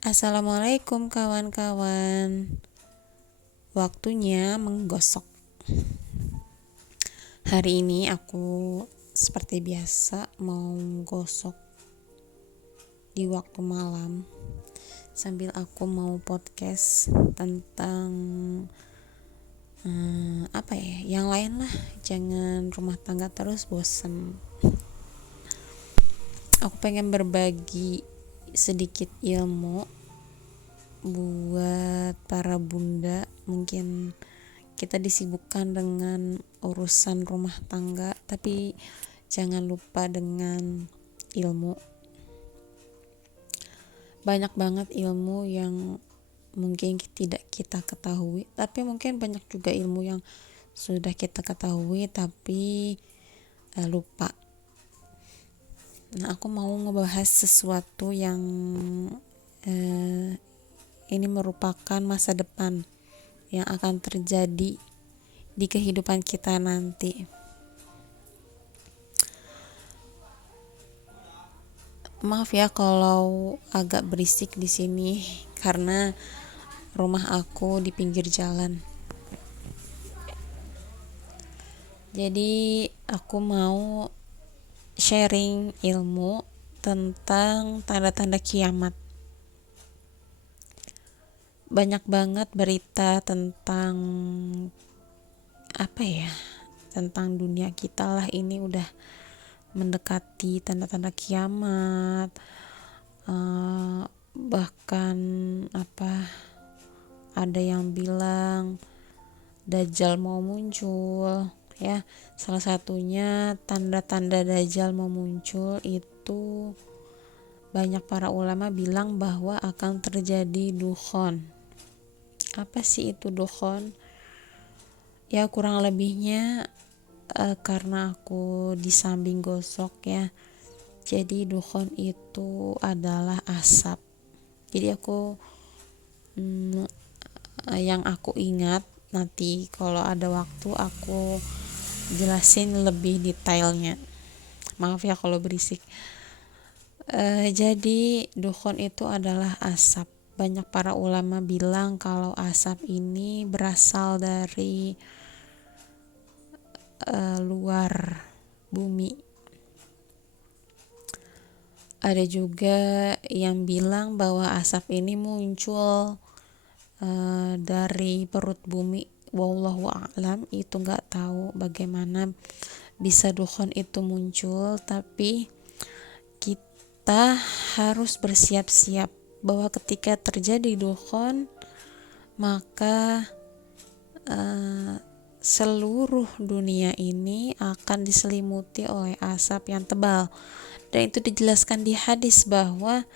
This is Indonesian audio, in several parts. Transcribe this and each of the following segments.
Assalamualaikum kawan-kawan. Waktunya menggosok. Hari ini aku seperti biasa mau gosok di waktu malam sambil aku mau podcast tentang yang lain lah. Jangan rumah tangga terus, bosen. Aku pengen berbagi sedikit ilmu buat para bunda. Mungkin kita disibukkan dengan urusan rumah tangga, tapi jangan lupa dengan ilmu. Banyak banget ilmu yang mungkin tidak kita ketahui, tapi mungkin banyak juga ilmu yang sudah kita ketahui tapi lupa. Nah, aku mau ngebahas sesuatu yang ini merupakan masa depan yang akan terjadi di kehidupan kita nanti. Maaf ya kalau agak berisik di sini karena rumah aku di pinggir jalan. Jadi aku mau sharing ilmu tentang tanda-tanda kiamat. Banyak banget berita tentang tentang dunia kita lah, ini udah mendekati tanda-tanda kiamat. Bahkan ada yang bilang Dajjal mau muncul ya. Salah satunya tanda-tanda Dajjal mau muncul itu banyak para ulama bilang bahwa akan terjadi dukhon. Apa sih itu dukhon? Ya kurang lebihnya karena aku di samping gosok ya, jadi dukhon itu adalah asap. Jadi aku yang aku ingat, nanti kalau ada waktu aku jelasin lebih detailnya. Maaf ya kalau berisik. Jadi dukhon itu adalah asap. Banyak para ulama bilang kalau asap ini berasal dari luar bumi. Ada juga yang bilang bahwa asap ini muncul dari perut bumi. Wallahu a'lam, itu nggak tahu bagaimana bisa dukhon itu muncul, tapi kita harus bersiap-siap bahwa ketika terjadi dukhon maka seluruh dunia ini akan diselimuti oleh asap yang tebal. Dan itu dijelaskan di hadis bahwa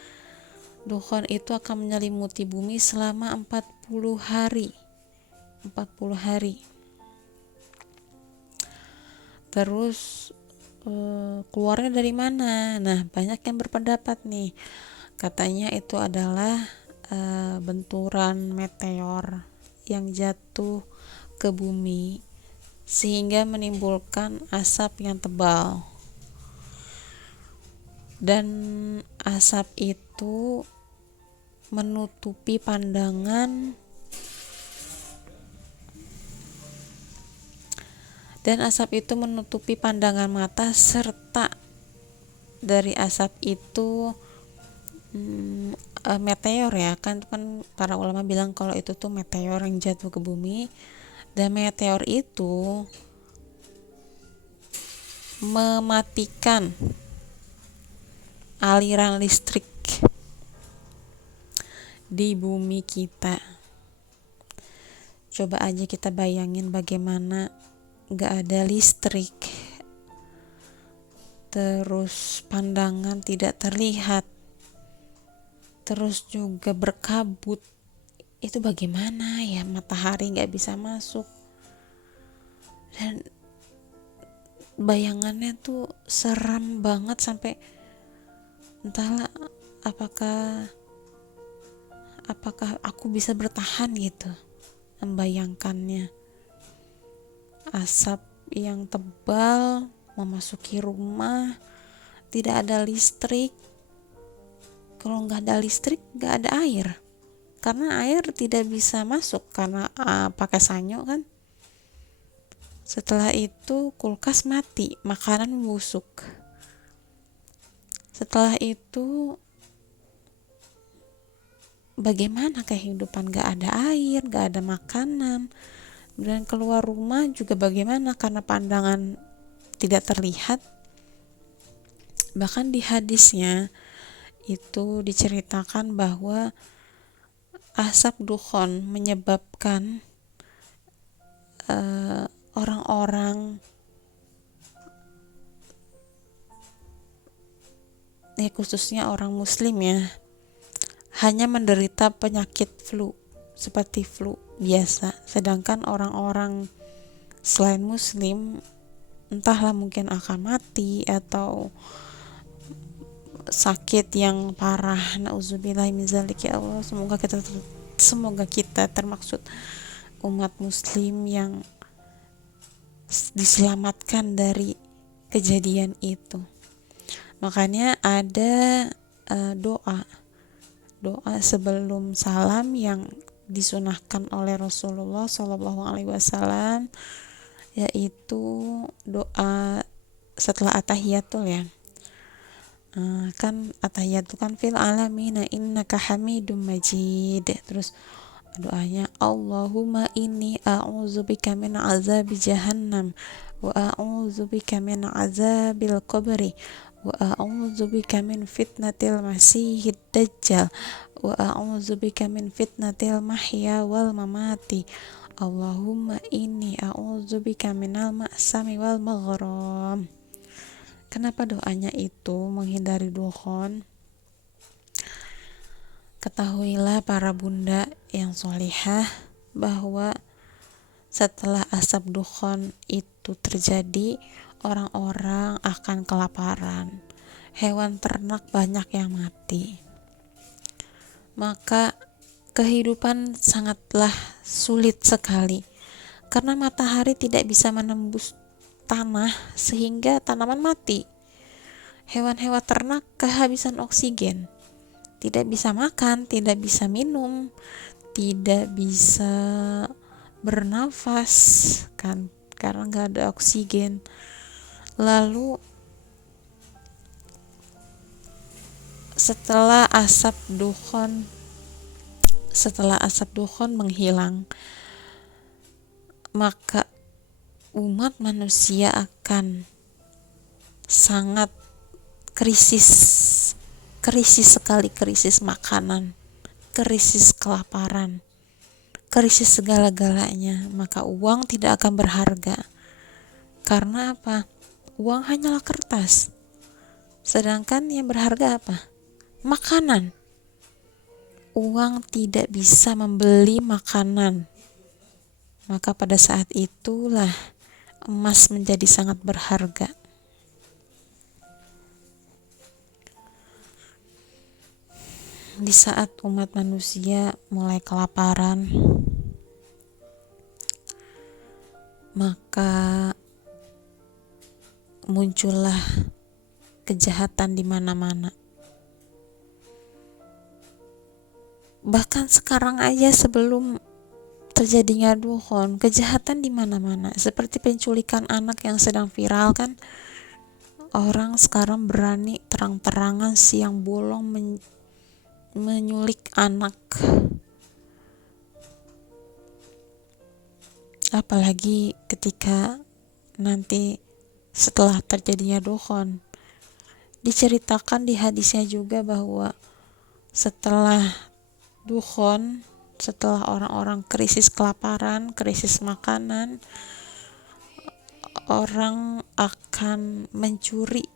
dukhon itu akan menyelimuti bumi selama 40 hari. Terus keluarnya dari mana? Nah, banyak yang berpendapat nih. Katanya itu adalah benturan meteor yang jatuh ke bumi sehingga menimbulkan asap yang tebal. Dan asap itu menutupi pandangan mata, serta dari asap itu meteor ya, kan para ulama bilang kalau itu tuh meteor yang jatuh ke bumi, dan meteor itu mematikan aliran listrik di bumi kita. Coba aja kita bayangin bagaimana gak ada listrik, terus pandangan tidak terlihat, terus juga berkabut. Itu bagaimana ya, matahari gak bisa masuk, dan bayangannya tuh serem banget sampai entahlah apakah aku bisa bertahan gitu membayangkannya. Asap yang tebal memasuki rumah, tidak ada listrik, Kalau nggak ada listrik, nggak ada air, karena air tidak bisa masuk karena pakai sanyo kan. Setelah itu kulkas mati, makanan membusuk. Setelah itu bagaimana kehidupan, gak ada air, gak ada makanan, dan keluar rumah juga bagaimana karena pandangan tidak terlihat. Bahkan di hadisnya itu diceritakan bahwa asap dukhon menyebabkan orang-orang khususnya orang muslim ya, hanya menderita penyakit flu seperti flu biasa, sedangkan orang-orang selain muslim entahlah mungkin akan mati atau sakit yang parah. Nauzubillahi min dzalik ya Allah. Semoga kita termaksud umat muslim yang diselamatkan dari kejadian itu. Makanya ada doa sebelum salam yang disunahkan oleh Rasulullah Shallallahu Alaihi Wasallam, yaitu doa setelah atahiyatul ya. Kan atahiyatu kan fil alamina innaka hamidum majid. Terus doanya Allahumma inni a'udzubika min azabi jahannam wa a'udzubika min azabil qabri wa a'udzubika min fitnatil masiihid dajjal wa a'udzubika min fitnatil mahya wal mamati. Allahumma inni a'udzubika minal ma'sami wal maghram. Kenapa doanya itu menghindari dukhon? Ketahuilah para bunda yang solihah bahwa setelah asap dukhon itu terjadi, orang-orang akan kelaparan, hewan ternak banyak yang mati, maka kehidupan sangatlah sulit sekali karena matahari tidak bisa menembus tanah sehingga tanaman mati. Hewan-hewan ternak kehabisan oksigen, tidak bisa makan, tidak bisa minum, tidak bisa bernafas kan karena nggak ada oksigen. Lalu setelah asap dukhon menghilang, maka umat manusia akan sangat krisis sekali, krisis makanan, krisis kelaparan, krisis segala-galanya. Maka uang tidak akan berharga. Karena apa? Uang hanyalah kertas. Sedangkan yang berharga apa? Makanan. Uang tidak bisa membeli makanan. Maka pada saat itulah emas menjadi sangat berharga. Di saat umat manusia mulai kelaparan, maka muncullah kejahatan di mana-mana. Bahkan sekarang aja sebelum terjadinya dukhon, kejahatan di mana-mana, seperti penculikan anak yang sedang viral kan. Orang sekarang berani terang-terangan siang bolong menyulik anak. Apalagi ketika nanti setelah terjadinya dukhon, diceritakan di hadisnya juga bahwa setelah dukhon, setelah orang-orang krisis kelaparan, krisis makanan, orang akan mencuri,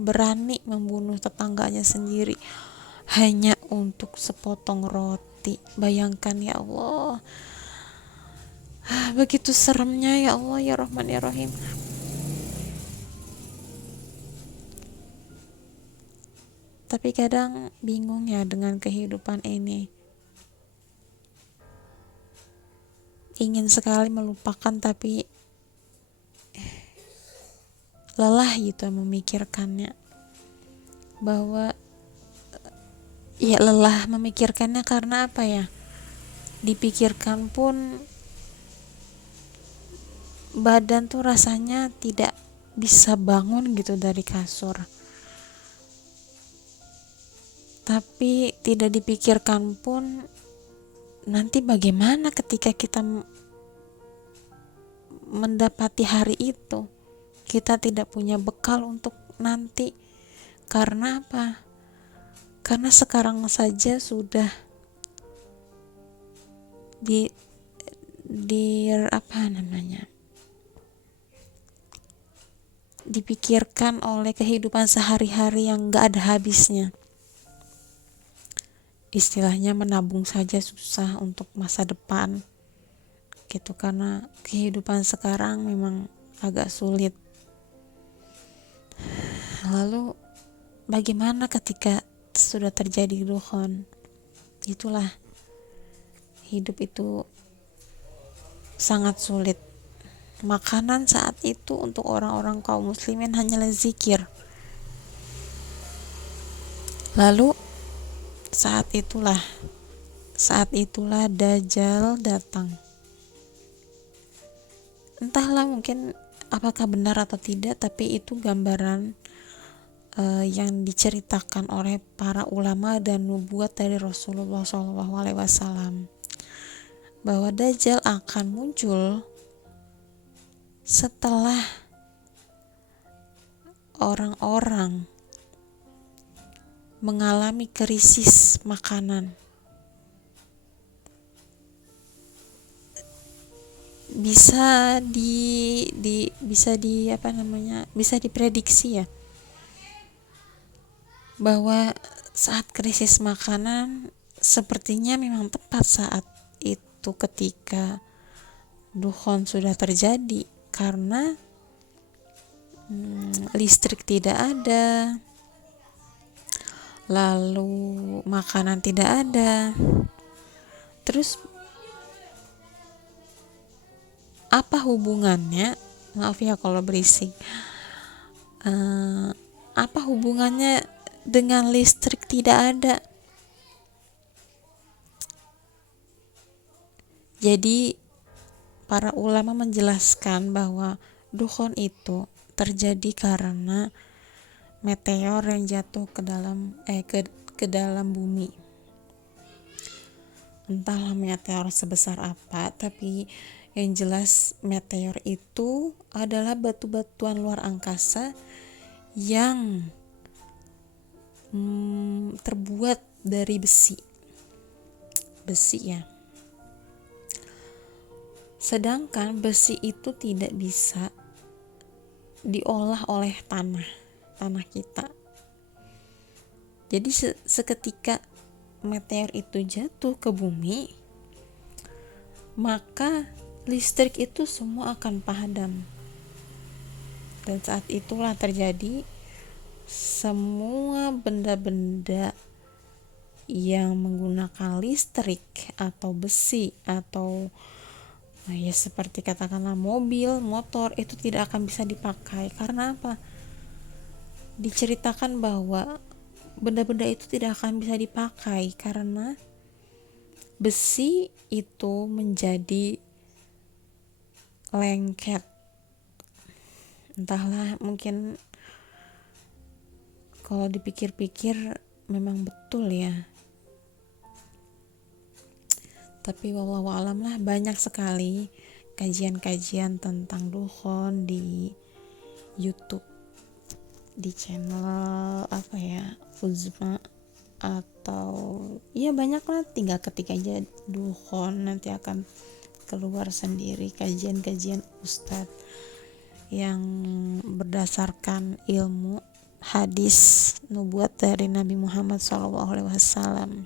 berani membunuh tetangganya sendiri hanya untuk sepotong roti. Bayangkan ya Allah, begitu seremnya ya Allah ya Rahman ya Rahim. Tapi kadang bingung ya dengan kehidupan ini. Ingin sekali melupakan tapi lelah gitu memikirkannya, bahwa ya lelah memikirkannya. Karena apa ya, dipikirkan pun badan tuh rasanya tidak bisa bangun gitu dari kasur. Tapi tidak dipikirkan pun nanti bagaimana ketika kita mendapati hari itu, kita tidak punya bekal untuk nanti. Karena apa? Karena sekarang saja sudah di apa namanya, dipikirkan oleh kehidupan sehari-hari yang gak ada habisnya. Istilahnya menabung saja susah untuk masa depan gitu, karena kehidupan sekarang memang agak sulit. Lalu bagaimana ketika sudah terjadi dukhon? Itulah, hidup itu sangat sulit. Makanan saat itu untuk orang-orang kaum muslimin hanyalah zikir. Lalu saat itulah Dajjal datang. Entahlah, mungkin apakah benar atau tidak, tapi itu gambaran yang diceritakan oleh para ulama dan nubuat dari Rasulullah SAW, bahwa Dajjal akan muncul setelah orang-orang mengalami krisis makanan. Bisa diprediksi ya, bahwa saat krisis makanan sepertinya memang tepat saat itu ketika dukhon sudah terjadi. Karena listrik tidak ada, lalu makanan tidak ada. Terus apa hubungannya, maaf ya kalau berisik, apa hubungannya dengan listrik tidak ada? Jadi para ulama menjelaskan bahwa dukhon itu terjadi karena meteor yang jatuh ke dalam bumi. Entahlah meteor sebesar apa, tapi yang jelas meteor itu adalah batu-batuan luar angkasa yang terbuat dari besi ya. Sedangkan besi itu tidak bisa diolah oleh tanah kita. Jadi seketika meteor itu jatuh ke bumi, maka listrik itu semua akan padam. Dan saat itulah terjadi semua benda-benda yang menggunakan listrik atau besi atau ya seperti katakanlah mobil, motor, itu tidak akan bisa dipakai. Karena apa? Diceritakan bahwa benda-benda itu tidak akan bisa dipakai karena besi itu menjadi lengket. Entahlah, mungkin kalau dipikir-pikir memang betul ya. Tapi wallahu alam lah, banyak sekali kajian-kajian tentang dukhon di YouTube, di channel Uzma, atau ya banyak lah, tinggal ketik aja dukhon, nanti akan keluar sendiri kajian-kajian ustadz yang berdasarkan ilmu hadis nubuat dari Nabi Muhammad SAW.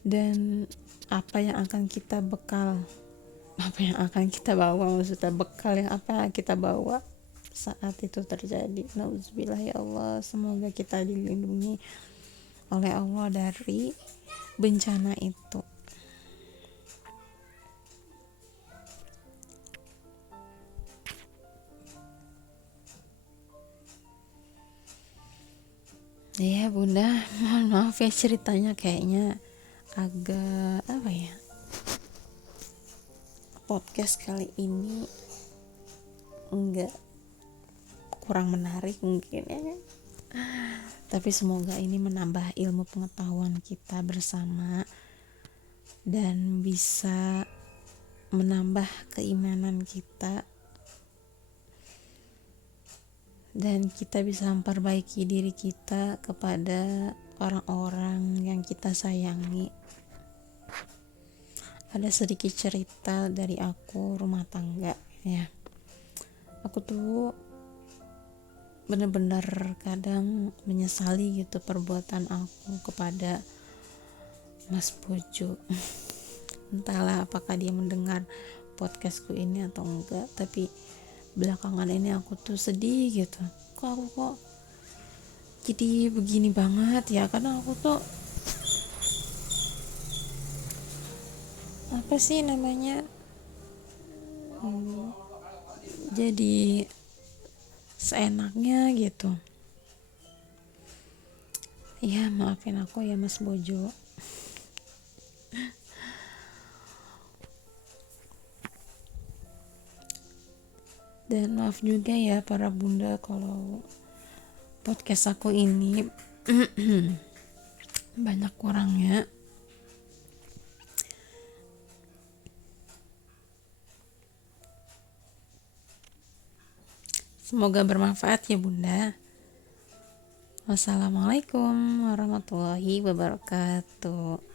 Dan apa yang akan kita bawa, maksudnya bekal yang apa yang kita bawa saat itu terjadi. Nauzubillah ya Allah, semoga kita dilindungi oleh Allah dari bencana itu. Ya bunda, mohon maaf ya ceritanya kayaknya agak apa ya, podcast kali ini enggak, kurang menarik mungkin ya, tapi semoga ini menambah ilmu pengetahuan kita bersama dan bisa menambah keimanan kita, dan kita bisa memperbaiki diri kita kepada orang-orang yang kita sayangi. Ada sedikit cerita dari aku rumah tangga ya. Aku tuh bener-bener kadang menyesali gitu perbuatan aku kepada Mas Bojo. Entahlah apakah dia mendengar podcastku ini atau enggak, tapi belakangan ini aku tuh sedih gitu. Kok jadi begini banget ya, karena aku tuh apa sih namanya, jadi seenaknya gitu ya. Maafin aku ya Mas Bojo. Dan maaf juga ya para bunda kalau podcast aku ini banyak kurangnya. Semoga bermanfaat ya bunda. Wassalamualaikum warahmatullahi wabarakatuh.